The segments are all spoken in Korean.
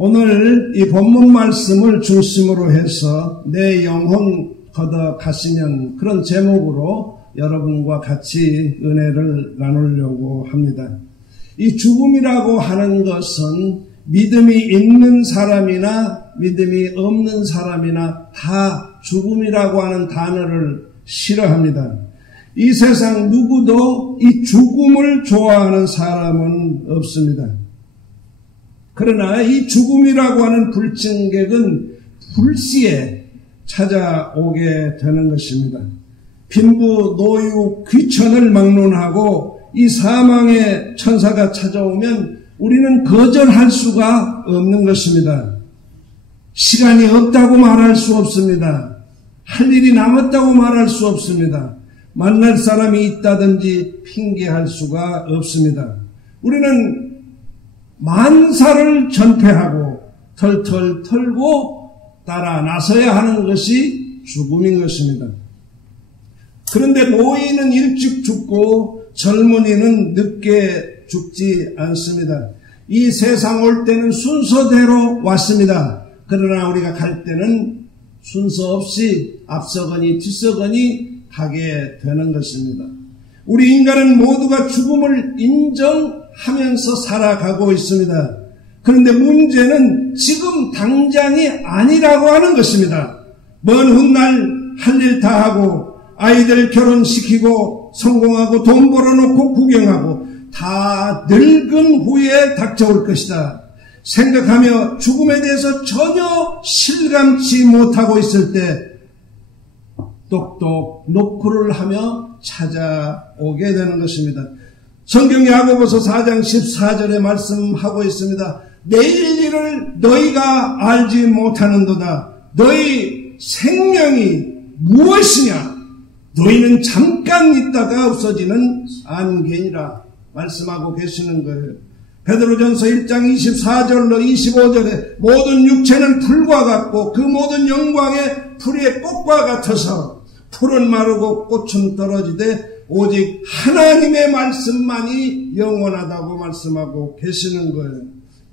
오늘 이 본문 말씀을 중심으로 해서 내 영혼 걷어가시면 그런 제목으로 여러분과 같이 은혜를 나누려고 합니다. 이 죽음이라고 하는 것은 믿음이 있는 사람이나 믿음이 없는 사람이나 다 죽음이라고 하는 단어를 싫어합니다. 이 세상 누구도 이 죽음을 좋아하는 사람은 없습니다. 그러나 이 죽음이라고 하는 불증객은 불시에 찾아오게 되는 것입니다. 빈부, 노유, 귀천을 막론하고 이 사망의 천사가 찾아오면 우리는 거절할 수가 없는 것입니다. 시간이 없다고 말할 수 없습니다. 할 일이 남았다고 말할 수 없습니다. 만날 사람이 있다든지 핑계할 수가 없습니다. 우리는 만사를 전폐하고 털털 털고 따라 나서야 하는 것이 죽음인 것입니다. 그런데 노인은 일찍 죽고 젊은이는 늦게 죽지 않습니다. 이 세상 올 때는 순서대로 왔습니다. 그러나 우리가 갈 때는 순서 없이 앞서거니 뒤서거니 가게 되는 것입니다. 우리 인간은 모두가 죽음을 인정하면서 살아가고 있습니다. 그런데 문제는 지금 당장이 아니라고 하는 것입니다. 먼 훗날 할 일 다 하고 아이들 결혼시키고 성공하고 돈 벌어놓고 구경하고 다 늙은 후에 닥쳐올 것이다 생각하며 죽음에 대해서 전혀 실감치 못하고 있을 때 똑똑 노크를 하며 찾아오게 되는 것입니다. 성경 야고보서 4장 14절에 말씀하고 있습니다. 내일 일을 너희가 알지 못하는도다. 너희 생명이 무엇이냐? 너희는 잠깐 있다가 없어지는 안개니라 말씀하고 계시는 거예요. 베드로전서 1장 24절로 25절에 모든 육체는 풀과 같고 그 모든 영광의 풀의 꽃과 같아서 풀은 마르고 꽃은 떨어지되 오직 하나님의 말씀만이 영원하다고 말씀하고 계시는 거예요.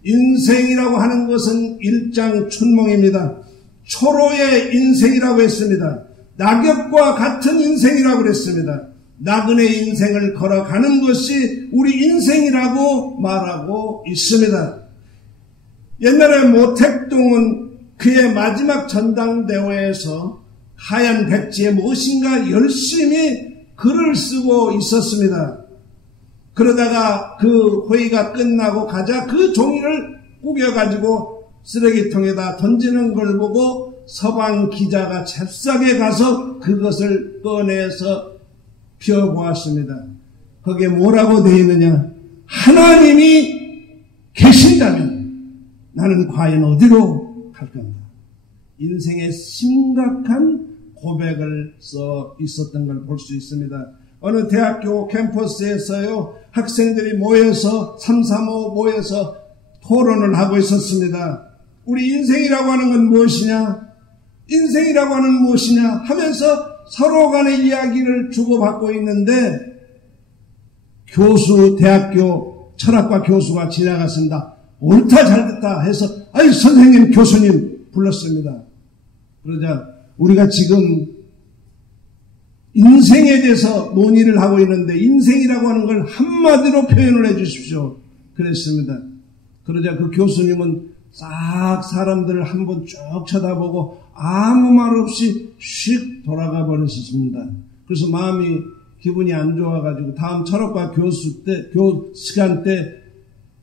인생이라고 하는 것은 일장춘몽입니다. 초로의 인생이라고 했습니다. 낙엽과 같은 인생이라고 그랬습니다. 나그네 인생을 걸어가는 것이 우리 인생이라고 말하고 있습니다. 옛날에 모택동은 그의 마지막 전당대회에서 하얀 백지에 무엇인가 열심히 글을 쓰고 있었습니다. 그러다가 그 회의가 끝나고 가자 그 종이를 구겨가지고 쓰레기통에다 던지는 걸 보고 서방 기자가 잽싸게 가서 그것을 꺼내서 펴보았습니다. 거기에 뭐라고 되어 있느냐? 하나님이 계신다면 나는 과연 어디로 갈 건가? 인생의 심각한 고백을 써 있었던 걸 볼 수 있습니다. 어느 대학교 캠퍼스에서요, 학생들이 모여서 335 모여서 토론을 하고 있었습니다. 우리 인생이라고 하는 건 무엇이냐? 인생이라고 하는 무엇이냐? 하면서 서로 간의 이야기를 주고받고 있는데 대학교 철학과 교수가 지나갔습니다. 옳다 잘됐다 해서 아이 선생님 교수님 불렀습니다. 그러자 우리가 지금 인생에 대해서 논의를 하고 있는데 인생이라고 하는 걸 한마디로 표현을 해 주십시오. 그랬습니다. 그러자 그 교수님은 싹 사람들을 한번 쭉 쳐다보고 아무 말 없이 휙 돌아가 버렸습니다. 그래서 마음이 기분이 안 좋아가지고 다음 철학과 시간 때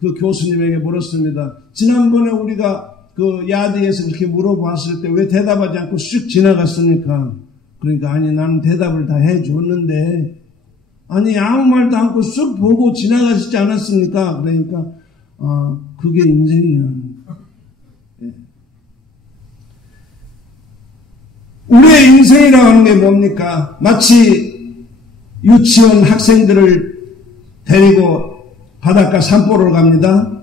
그 교수님에게 물었습니다. 지난번에 우리가 그 야대에서 그렇게 물어봤을 때 왜 대답하지 않고 쑥 지나갔습니까? 그러니까 아니 나는 대답을 다 해줬는데 아니 아무 말도 않고 쑥 보고 지나가시지 않았습니까? 그러니까 그게 인생이야. 네. 우리의 인생이라고 하는 게 뭡니까? 마치 유치원 학생들을 데리고 바닷가 산보를 갑니다.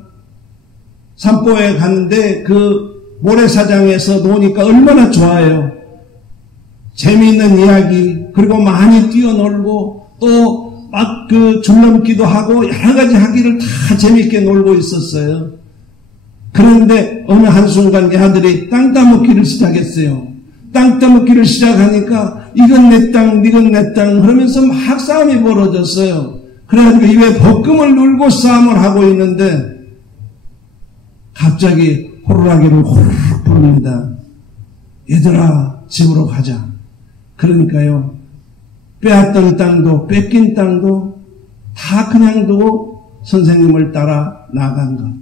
산보에 갔는데 그 모래사장에서 노니까 얼마나 좋아요. 재미있는 이야기, 그리고 많이 뛰어놀고 또 막 그 줄넘기도 하고 여러 가지 하기를 다 재미있게 놀고 있었어요. 그런데 어느 한순간 내 아들이 땅 따먹기를 시작했어요. 땅 따먹기를 시작하니까 이건 내 땅, 이건 내 땅 그러면서 막 싸움이 벌어졌어요. 그래가지고 입에 볶음을 눌고 싸움을 하고 있는데 갑자기 호루라기를 호루룩 부릅니다. 얘들아 집으로 가자. 그러니까요. 빼앗던 땅도 뺏긴 땅도 다 그냥 두고 선생님을 따라 나간 것.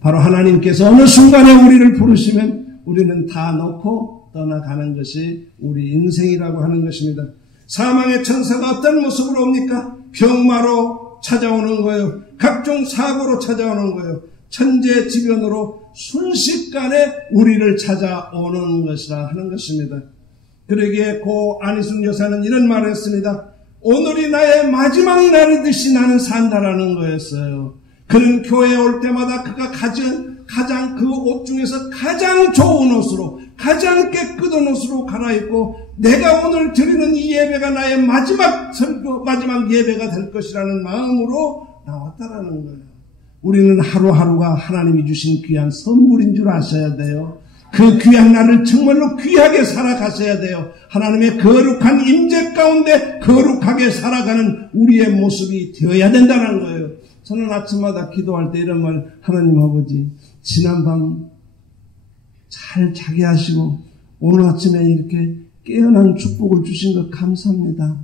바로 하나님께서 어느 순간에 우리를 부르시면 우리는 다 놓고 떠나가는 것이 우리 인생이라고 하는 것입니다. 사망의 천사가 어떤 모습으로 옵니까? 병마로 찾아오는 거예요. 각종 사고로 찾아오는 거예요. 천재지변으로 순식간에 우리를 찾아오는 것이라 하는 것입니다. 그러기에 고 안희순 여사는 이런 말을 했습니다. 오늘이 나의 마지막 날이듯이 나는 산다라는 거였어요. 그는 교회에 올 때마다 그가 가장 그 옷 중에서 가장 좋은 옷으로 가장 깨끗한 옷으로 갈아입고 내가 오늘 드리는 이 예배가 나의 마지막 설교, 마지막 예배가 될 것이라는 마음으로 나왔다라는 거예요. 우리는 하루하루가 하나님이 주신 귀한 선물인 줄 아셔야 돼요. 그 귀한 날을 정말로 귀하게 살아가셔야 돼요. 하나님의 거룩한 임재 가운데 거룩하게 살아가는 우리의 모습이 되어야 된다는 거예요. 저는 아침마다 기도할 때 이런 말, 하나님 아버지 지난밤 잘 자게 하시고 오늘 아침에 이렇게 깨어난 축복을 주신 것 감사합니다.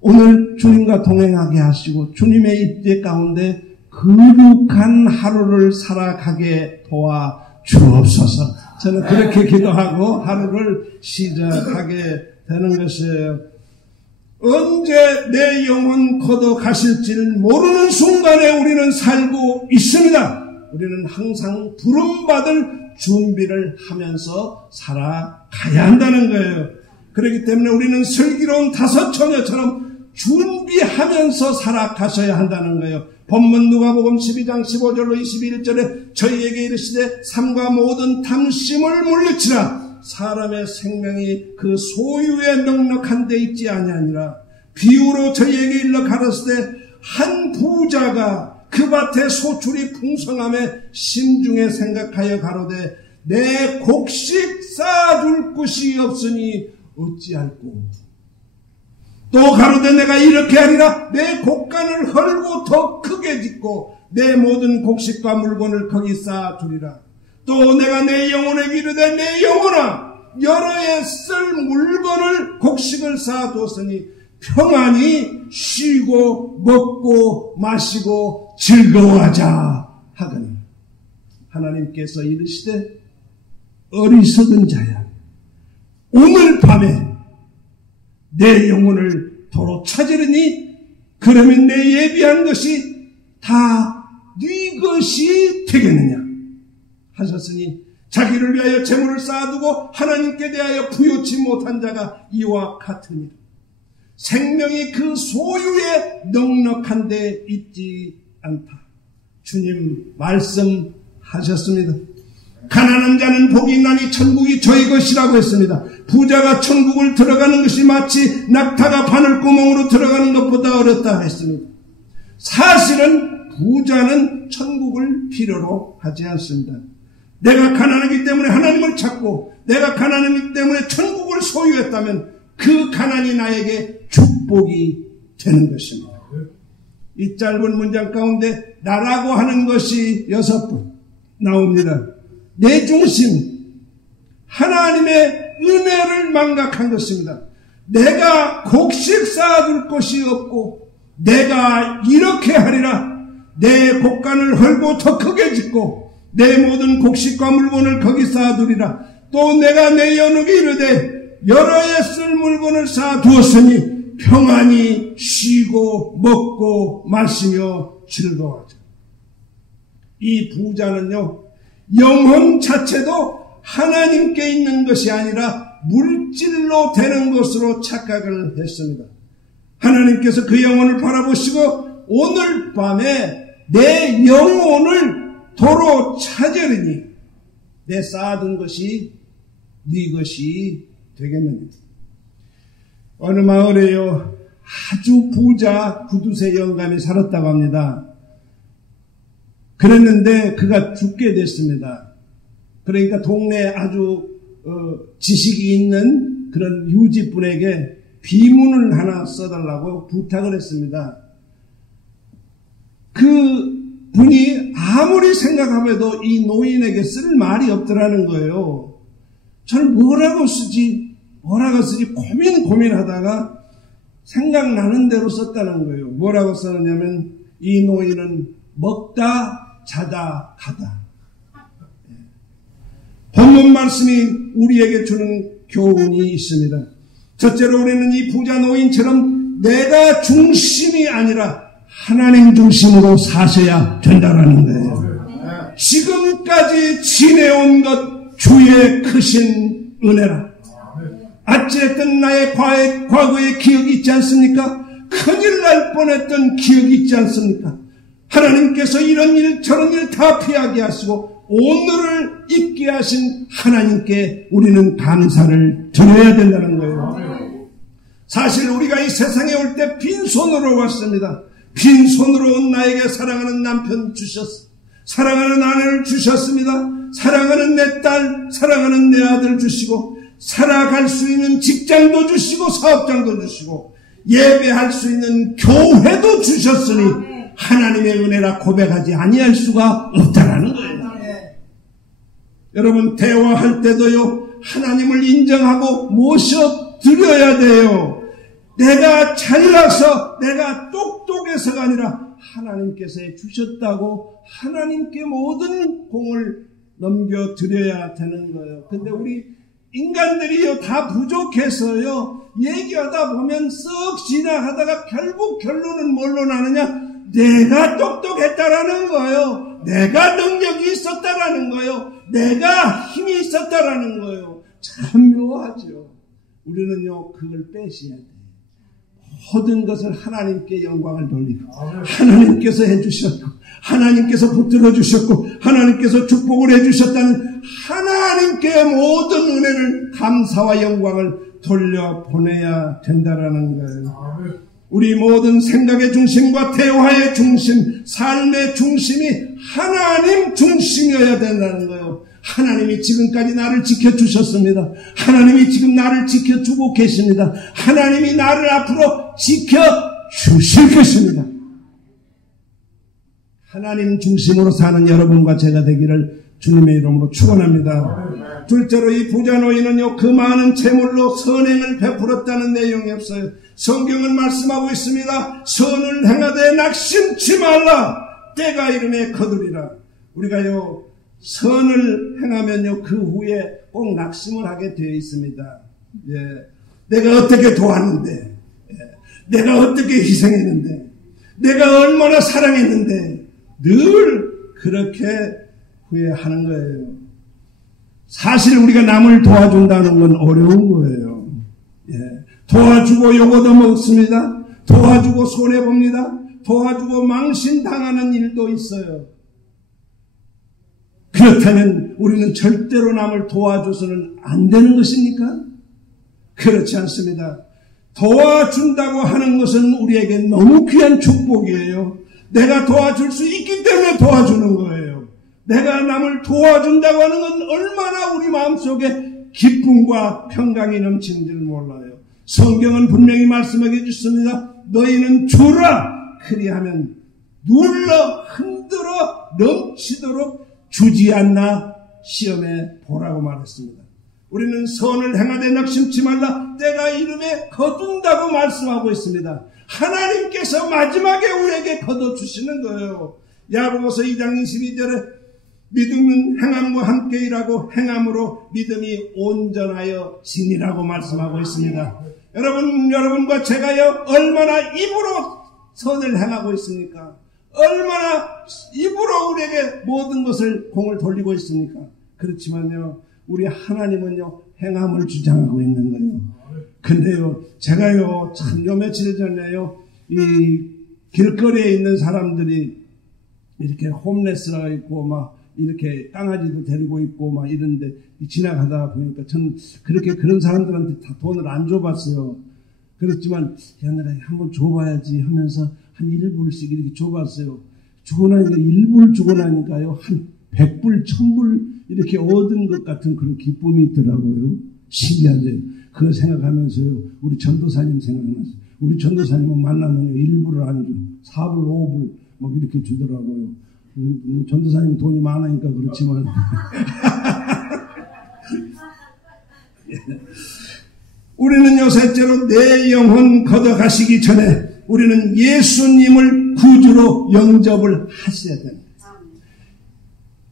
오늘 주님과 동행하게 하시고 주님의 입대 가운데 거룩한 하루를 살아가게 도와 주옵소서. 저는 그렇게 기도하고 하루를 시작하게 되는 것이에요. 언제 내 영혼 걷어 가실지를 모르는 순간에 우리는 살고 있습니다. 우리는 항상 부름받을 준비를 하면서 살아가야 한다는 거예요. 그렇기 때문에 우리는 슬기로운 다섯 처녀처럼 준비하면서 살아가셔야 한다는 거예요. 본문 누가복음 12장 15절로 21절에 저희에게 이르시되 삼가 모든 탐심을 물리치라. 사람의 생명이 그 소유에 넉넉한 데 있지 아니하니라. 비유로 저희에게 일러 가르치되 한 부자가 그 밭에 소출이 풍성함에 심중에 생각하여 가로되 내 곡식 쌓아둘 곳이 없으니 어찌할꼬. 또 가로되 내가 이렇게 하리라. 내 곡간을 헐고 더 크게 짓고 내 모든 곡식과 물건을 거기 쌓아두리라. 또 내가 내 영혼에게 이르되 내 영혼아 여러 해 쓸 물건을 곡식을 쌓아두었으니 평안히 쉬고 먹고 마시고 즐거워하자 하거니 하나님께서 이르시되 어리석은 자야 오늘 밤에 내 영혼을 도로 찾으려니 그러면 내 예비한 것이 다 네 것이 되겠느냐 하셨으니 자기를 위하여 재물을 쌓아두고 하나님께 대하여 부요치 못한 자가 이와 같으니라. 생명이 그 소유에 넉넉한 데 있지 않다. 주님 말씀하셨습니다. 가난한 자는 복이 있나니 천국이 저희 것이라고 했습니다. 부자가 천국을 들어가는 것이 마치 낙타가 바늘구멍으로 들어가는 것보다 어렵다 했습니다. 사실은 부자는 천국을 필요로 하지 않습니다. 내가 가난하기 때문에 하나님을 찾고 내가 가난하기 때문에 천국을 소유했다면 그 가난이 나에게 축복이 되는 것입니다. 이 짧은 문장 가운데 나라고 하는 것이 6번 나옵니다. 내 중심, 하나님의 은혜를 망각한 것입니다. 내가 곡식 쌓아둘 곳이 없고 내가 이렇게 하리라. 내 곡간을 헐고 더 크게 짓고 내 모든 곡식과 물건을 거기 쌓아두리라. 또 내가 내 연옥에 이르되 여러 해 쓸 물건을 쌓아두었으니 평안히 쉬고 먹고 마시며 즐거워하자. 이 부자는요 영혼 자체도 하나님께 있는 것이 아니라 물질로 되는 것으로 착각을 했습니다. 하나님께서 그 영혼을 바라보시고 오늘 밤에 내 영혼을 도로 찾으리니 내 쌓아둔 것이 네 것이 되겠느냐. 어느 마을에요 아주 부자 구두쇠 영감이 살았다고 합니다. 그랬는데 그가 죽게 됐습니다. 그러니까 동네에 아주 지식이 있는 그런 유지분에게 비문을 하나 써달라고 부탁을 했습니다. 그 분이 아무리 생각하면도 이 노인에게 쓸 말이 없더라는 거예요. 저를 뭐라고 쓰지 고민하다가 생각나는 대로 썼다는 거예요. 뭐라고 썼느냐면 이 노인은 먹다 자다 가다. 본문 말씀이 우리에게 주는 교훈이 있습니다. 첫째로 우리는 이 부자 노인처럼 내가 중심이 아니라 하나님 중심으로 사셔야 된다는 거예요. 지금까지 지내온 것 주의 크신 은혜라. 어찌됐든 나의 과거의 기억이 있지 않습니까? 큰일 날 뻔했던 기억이 있지 않습니까? 하나님께서 이런 일 저런 일 다 피하게 하시고 오늘을 있게 하신 하나님께 우리는 감사를 드려야 된다는 거예요. 사실 우리가 이 세상에 올 때 빈손으로 왔습니다. 빈손으로 온 나에게 사랑하는 남편 주셨습니다. 사랑하는 아내를 주셨습니다. 사랑하는 내 딸, 사랑하는 내 아들 주시고 살아갈 수 있는 직장도 주시고 사업장도 주시고 예배할 수 있는 교회도 주셨으니 하나님의 은혜라 고백하지 아니할 수가 없다라는 거예요. 여러분 대화할 때도요 하나님을 인정하고 모셔드려야 돼요. 내가 잘나서 내가 똑똑해서가 아니라 하나님께서 주셨다고 하나님께 모든 공을 넘겨드려야 되는 거예요. 근데 우리 인간들이요 다 부족해서요 얘기하다 보면 썩 지나가다가 결국 결론은 뭘로 나느냐? 내가 똑똑했다라는 거예요. 내가 능력이 있었다라는 거예요. 내가 힘이 있었다라는 거예요. 참 묘하죠. 우리는요 그걸 빼셔야 돼요. 모든 것을 하나님께 영광을 돌리고 하나님께서 해주셨고 하나님께서 붙들어 주셨고 하나님께서 축복을 해주셨다는 하나님께 모든 은혜를 감사와 영광을 돌려보내야 된다라는 거예요. 우리 모든 생각의 중심과 대화의 중심, 삶의 중심이 하나님 중심이어야 된다는 거예요. 하나님이 지금까지 나를 지켜주셨습니다. 하나님이 지금 나를 지켜주고 계십니다. 하나님이 나를 앞으로 지켜주실 것입니다. 하나님 중심으로 사는 여러분과 제가 되기를 주님의 이름으로 축원합니다. 둘째로 이 부자 노인은요 그 많은 재물로 선행을 베풀었다는 내용이 없어요. 성경은 말씀하고 있습니다. 선을 행하되 낙심치 말라. 때가 이름에 거두리라. 우리가요 선을 행하면요 그 후에 꼭 낙심을 하게 되어 있습니다. 예. 내가 어떻게 도왔는데, 내가 어떻게 희생했는데, 내가 얼마나 사랑했는데 늘 그렇게 후회하는 거예요. 사실 우리가 남을 도와준다는 건 어려운 거예요. 예. 도와주고 요거도 먹습니다. 도와주고 손해봅니다. 도와주고 망신당하는 일도 있어요. 그렇다면 우리는 절대로 남을 도와줘서는 안 되는 것입니까? 그렇지 않습니다. 도와준다고 하는 것은 우리에게 너무 귀한 축복이에요. 내가 도와줄 수 있기 때문에 도와주는 거예요. 내가 남을 도와준다고 하는 건 얼마나 우리 마음속에 기쁨과 평강이 넘치는 줄 몰라요. 성경은 분명히 말씀하게 해주셨습니다. 너희는 주라 그리하면 눌러 흔들어 넘치도록 주지 않나 시험에 보라고 말했습니다. 우리는 선을 행하되 낙심치 말라. 때가 이름에 거둔다고 말씀하고 있습니다. 하나님께서 마지막에 우리에게 거둬주시는 거예요. 야고보서 2장 22절에 믿음은 행함과 함께 일하고 행함으로 믿음이 온전하여 지니라고 말씀하고 있습니다. 여러분과 제가요 얼마나 입으로 선을 행하고 있습니까? 얼마나 입으로 우리에게 모든 것을 공을 돌리고 있습니까? 그렇지만요 우리 하나님은요 행함을 주장하고 있는 거예요. 근데요 제가요 참 요 며칠 전에요 이 길거리에 있는 사람들이 이렇게 홈레스가 있고 막 이렇게 강아지도 데리고 있고 막 이런데 지나가다 보니까 전 그렇게 그런 사람들한테 다 돈을 안 줘봤어요. 그렇지만 야 내가 한번 줘봐야지 하면서 한 1불씩 이렇게 줘봤어요. 주고 나니까 일부를 주고 나니까요. 한 100불, 1000불 이렇게 얻은 것 같은 그런 기쁨이 있더라고요. 신기하죠. 그걸 생각하면서요. 우리 전도사님 생각났어요. 우리 전도사님은 만나면요. 1불을 안 줘. 4불, 5불 막 이렇게 주더라고요. 전도사님 돈이 많으니까 그렇지만. 우리는요, 셋째로 내 영혼 걷어가시기 전에 우리는 예수님을 구주로 영접을 하셔야 됩니다.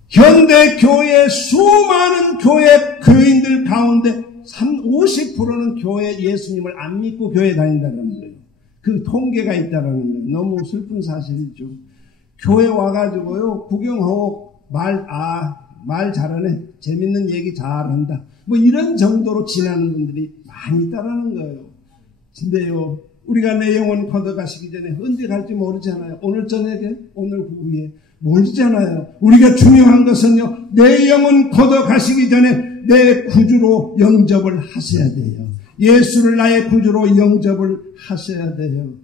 현대 교회 수많은 교인들 가운데 50%는 교회 예수님을 안 믿고 교회 다닌다는 거예요. 그 통계가 있다는 거예요. 너무 슬픈 사실이죠. 교회 와가지고요, 구경하고 말 잘하네. 재밌는 얘기 잘한다. 뭐 이런 정도로 지나는 분들이 많이 있다라는 거예요. 근데요, 우리가 내 영혼 걷어가시기 전에 언제 갈지 모르잖아요. 오늘 저녁에, 오늘 후에 모르잖아요. 우리가 중요한 것은요, 내 영혼 걷어가시기 전에 내 구주로 영접을 하셔야 돼요. 예수를 나의 구주로 영접을 하셔야 돼요.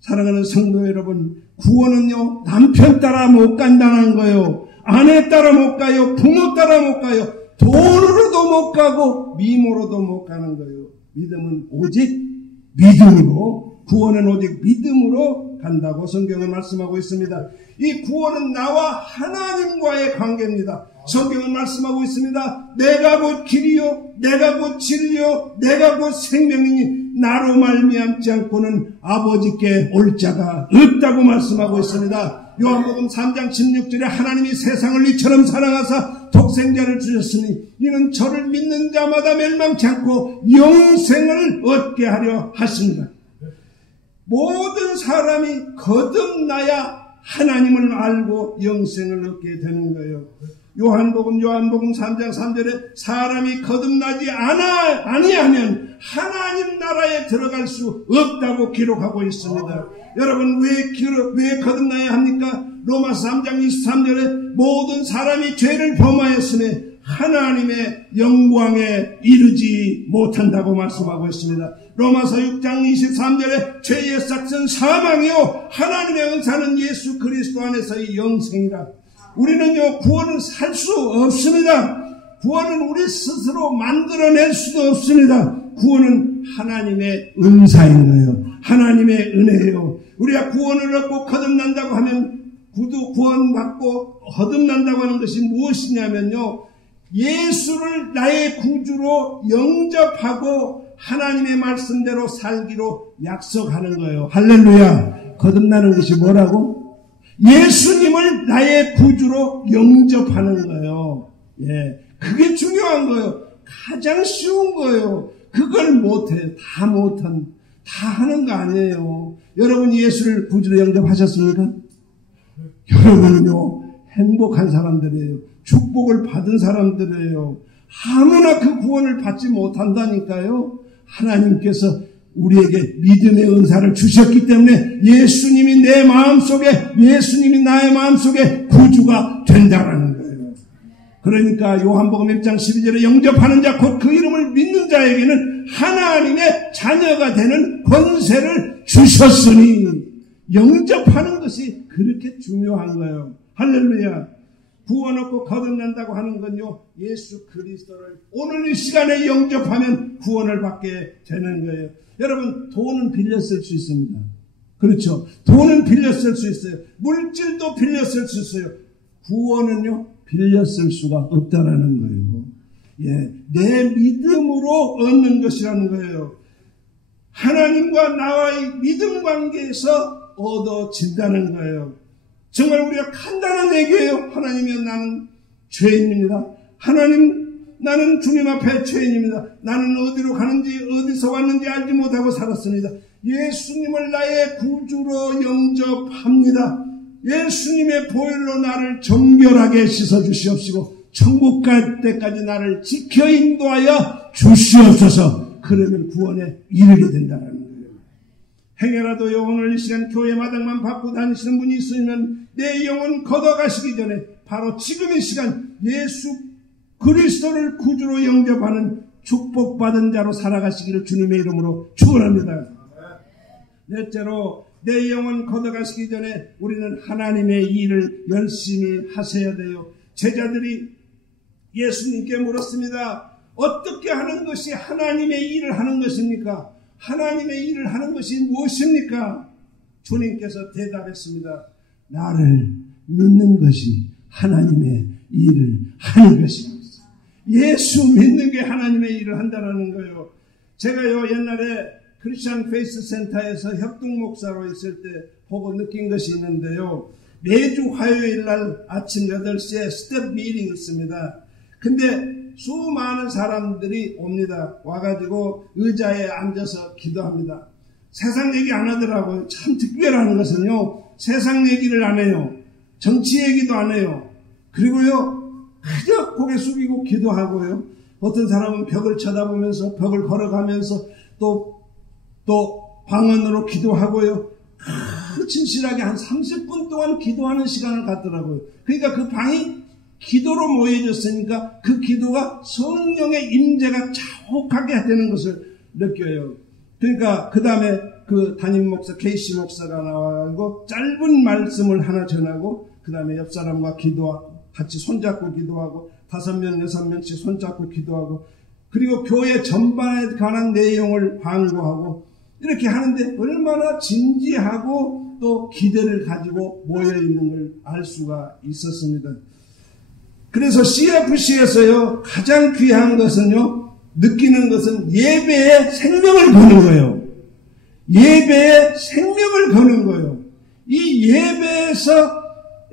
사랑하는 성도 여러분, 구원은요, 남편 따라 못 간다는 거예요. 아내 따라 못 가요. 부모 따라 못 가요. 돈으로도 못 가고 미모로도 못 가는 거예요. 믿음은 오직 믿음으로, 구원은 오직 믿음으로 간다고 성경은 말씀하고 있습니다. 이 구원은 나와 하나님과의 관계입니다. 성경은 말씀하고 있습니다. 내가 곧 길이요, 내가 곧 진리요, 내가 곧 생명이니 나로 말미암지 않고는 아버지께 올 자가 없다고 말씀하고 있습니다. 요한복음 3장 16절에 하나님이 세상을 이처럼 사랑하사 독생자를 주셨으니 이는 저를 믿는 자마다 멸망치 않고 영생을 얻게 하려 하십니다. 모든 사람이 거듭나야 하나님을 알고 영생을 얻게 되는 거예요. 요한복음 3장 3절에 사람이 거듭나지 아니하면 하나님 나라에 들어갈 수 없다고 기록하고 있습니다. 여러분, 왜 거듭나야 합니까? 로마서 3장 23절에 모든 사람이 죄를 범하였으니 하나님의 영광에 이르지 못한다고 말씀하고 있습니다. 로마서 6장 23절에 죄의 삭은 사망이요 하나님의 은사는 예수 그리스도 안에서의 영생이라. 우리는요, 구원은 살 수 없습니다. 구원은 우리 스스로 만들어낼 수도 없습니다. 구원은 하나님의 은사인 거예요. 하나님의 은혜예요. 우리가 구원을 얻고 거듭난다고 하면 구원받고 거듭난다고 하는 것이 무엇이냐면요, 예수를 나의 구주로 영접하고 하나님의 말씀대로 살기로 약속하는 거예요. 할렐루야. 거듭나는 것이 뭐라고? 예수님을 나의 구주로 영접하는 거예요. 예, 그게 중요한 거예요. 가장 쉬운 거예요. 그걸 못해. 다 하는 거 아니에요. 여러분이 예수를 구주로 영접하셨습니까? 여러분은요, 행복한 사람들이에요. 축복을 받은 사람들이에요. 아무나 그 구원을 받지 못한다니까요. 하나님께서 우리에게 믿음의 은사를 주셨기 때문에 예수님이 내 마음속에, 예수님이 나의 마음속에 구주가 된다라는 거예요. 그러니까 요한복음 1장 12절에 영접하는 자, 곧 그 이름을 믿는 자에게는 하나님의 자녀가 되는 권세를 주셨으니, 영접하는 것이 그렇게 중요한 거예요. 할렐루야. 구원 얻고 거듭난다고 하는 건요, 예수 그리스도를 오늘 이 시간에 영접하면 구원을 받게 되는 거예요. 여러분, 돈은 빌려 쓸 수 있습니다. 그렇죠? 돈은 빌려 쓸 수 있어요. 물질도 빌려 쓸 수 있어요. 구원은요, 빌려 쓸 수가 없다라는 거예요. 예, 내 믿음으로 얻는 것이라는 거예요. 하나님과 나와의 믿음 관계에서 얻어진다는 거예요. 정말 우리가 간단한 얘기예요. 하나님이여, 나는 죄인입니다. 하나님, 나는 주님 앞에 죄인입니다. 나는 어디로 가는지 어디서 왔는지 알지 못하고 살았습니다. 예수님을 나의 구주로 영접합니다. 예수님의 보혈로 나를 정결하게 씻어주시옵시고 천국 갈 때까지 나를 지켜 인도하여 주시옵소서. 그러면 구원에 이르게 된다는 거예요. 행여라도 오늘 이 시간 교회 마당만 받고 다니시는 분이 있으면 내 영혼 걷어가시기 전에 바로 지금 이 시간 예수 그리스도를 구주로 영접하는 축복받은 자로 살아가시기를 주님의 이름으로 축원합니다. 넷째로 내 영혼 걷어가시기 전에 우리는 하나님의 일을 열심히 하셔야 돼요. 제자들이 예수님께 물었습니다. 어떻게 하는 것이 하나님의 일을 하는 것입니까? 하나님의 일을 하는 것이 무엇입니까? 주님께서 대답했습니다. 나를 믿는 것이 하나님의 일을 하는 것입니다. 예수 믿는 게 하나님의 일을 한다는 거예요. 제가요 옛날에 크리스천 페이스 센터에서 협동 목사로 있을 때 보고 느낀 것이 있는데요. 매주 화요일 날 아침 8시에 스텝 미팅이 있습니다. 근데 수많은 사람들이 옵니다. 와가지고 의자에 앉아서 기도합니다. 세상 얘기 안 하더라고요. 참 특별한 것은요. 세상 얘기를 안 해요. 정치 얘기도 안 해요. 그리고요. 그저 고개 숙이고 기도하고요. 어떤 사람은 벽을 쳐다보면서 벽을 걸어가면서 또 방언으로 기도하고요. 진실하게 한 30분 동안 기도하는 시간을 갖더라고요. 그러니까 그 방이 기도로 모여졌으니까 그 기도가 성령의 임재가 자욱하게 되는 것을 느껴요. 그러니까 그 다음에 그 담임 목사 케이시 목사가 나와가지고 짧은 말씀을 하나 전하고 그 다음에 옆 사람과 기도하고 같이 손잡고 기도하고 5명, 6명씩 손잡고 기도하고 그리고 교회 전반에 관한 내용을 광고하고 이렇게 하는데 얼마나 진지하고 또 기대를 가지고 모여있는 걸 알 수가 있었습니다. 그래서 CFC에서요 가장 귀한 것은요 느끼는 것은 예배에 생명을 거는 거예요. 예배에 생명을 거는 거예요. 이 예배에서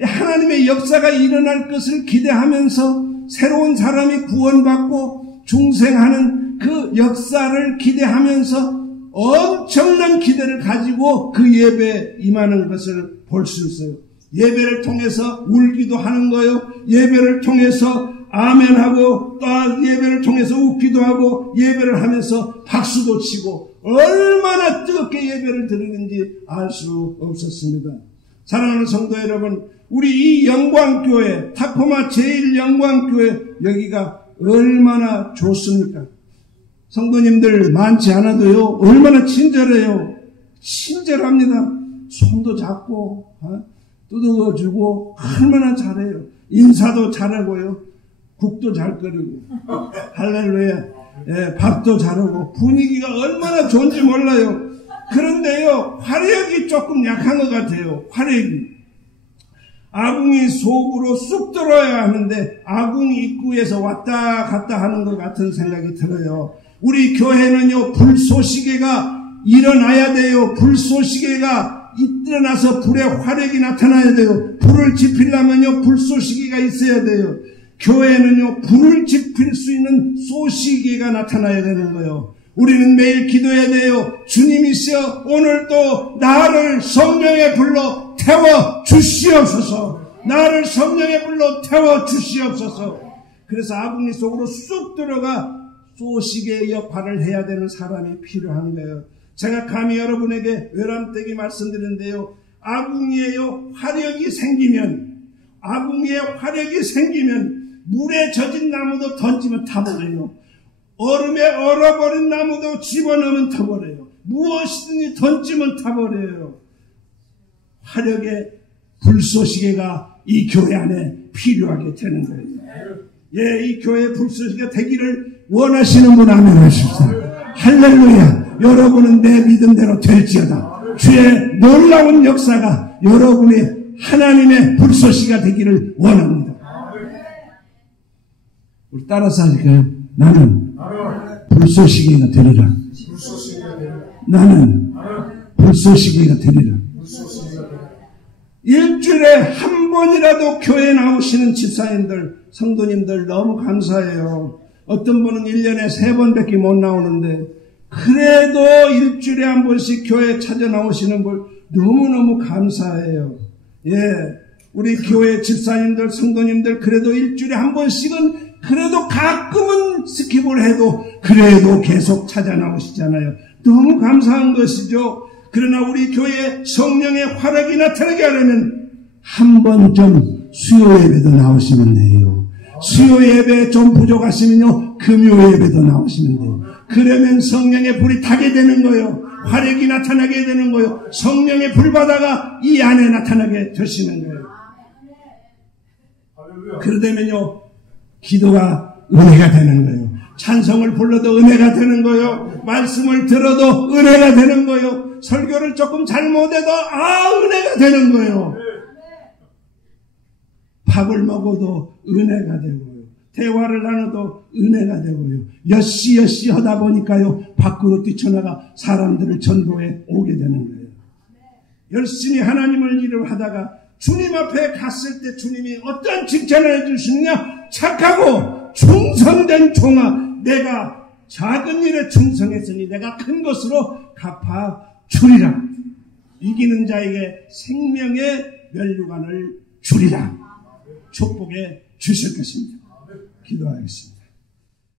하나님의 역사가 일어날 것을 기대하면서 새로운 사람이 구원받고 중생하는 그 역사를 기대하면서 엄청난 기대를 가지고 그 예배에 임하는 것을 볼 수 있어요. 예배를 통해서 울기도 하는 거예요. 예배를 통해서 아멘하고 또 예배를 통해서 웃기도 하고 예배를 하면서 박수도 치고 얼마나 뜨겁게 예배를 드리는지 알 수 없었습니다. 사랑하는 성도 여러분, 우리 이 영광교회, 타코마 제1영광교회 여기가 얼마나 좋습니까? 성도님들 많지 않아도요 얼마나 친절해요. 친절합니다. 손도 잡고 뜯어주고 얼마나 잘해요. 인사도 잘하고요. 국도 잘 끓이고 할렐루야. 예, 밥도 잘하고 분위기가 얼마나 좋은지 몰라요. 그런데요 화력이 조금 약한 것 같아요. 화력이. 아궁이 속으로 쑥 들어야 하는데 아궁 입구에서 왔다 갔다 하는 것 같은 생각이 들어요. 우리 교회는요 불쏘시개가 일어나야 돼요. 불쏘시개가 일어나서 불의 화력이 나타나야 돼요. 불을 지피려면요 불쏘시개가 있어야 돼요. 교회는요 불을 지필 수 있는 쏘시개가 나타나야 되는 거예요. 우리는 매일 기도해야 돼요. 주님이시여 오늘도 나를 성령의 불로 태워 주시옵소서. 나를 성령의 불로 태워 주시옵소서. 그래서 아궁이 속으로 쑥 들어가 쏘시개의 역할을 해야 되는 사람이 필요한 거예요. 제가 감히 여러분에게 외람되게 말씀드리는데요. 아궁이에요 화력이 생기면 물에 젖은 나무도 던지면 타버려요. 얼음에 얼어버린 나무도 집어넣으면 타버려요. 무엇이든지 던지면 타버려요. 화력의 불쏘시개가 이 교회 안에 필요하게 되는 거예요. 예, 이 교회 불쏘시개가 되기를 원하시는 분 아멘 하십시오. 할렐루야. 여러분은 내 믿음대로 될지어다. 주의 놀라운 역사가 여러분의 하나님의 불쏘시개가 되기를 원합니다. 우리 따라서 하실까요? 나는 불쏘시개가 되리라. 나는 불쏘시개가 되리라. 일주일에 한 번이라도 교회에 나오시는 집사님들, 성도님들 너무 감사해요. 어떤 분은 1년에 3번밖에 못 나오는데 그래도 일주일에 한 번씩 교회에 찾아 나오시는 분 너무너무 감사해요. 예, 우리 교회 집사님들, 성도님들 그래도 일주일에 한 번씩은 그래도 가끔은 스킵을 해도 그래도 계속 찾아 나오시잖아요. 너무 감사한 것이죠. 그러나 우리 교회에 성령의 화력이 나타나게 하려면 한 번 좀 수요 예배도 나오시면 돼요. 수요 예배 좀 부족하시면요 금요 예배도 나오시면 돼요. 그러면 성령의 불이 타게 되는 거예요. 활약이 나타나게 되는 거예요. 성령의 불바다가 이 안에 나타나게 되시는 거예요. 그러다면요, 기도가 은혜가 되는 거예요. 찬송을 불러도 은혜가 되는 거예요. 말씀을 들어도 은혜가 되는 거예요. 설교를 조금 잘못해도 은혜가 되는 거예요. 밥을 먹어도 은혜가 되고요. 대화를 나눠도 은혜가 되고요. 여씨 하다 보니까요, 밖으로 뛰쳐나가 사람들을 전도해 오게 되는 거예요. 열심히 하나님을 일을 하다가 주님 앞에 갔을 때 주님이 어떤 칭찬을 해주시느냐? 착하고 충성된 종아, 내가 작은 일에 충성했으니 내가 큰 것으로 갚아주리라. 이기는 자에게 생명의 면류관을 주리라. 축복해 주실 것입니다. 기도하겠습니다.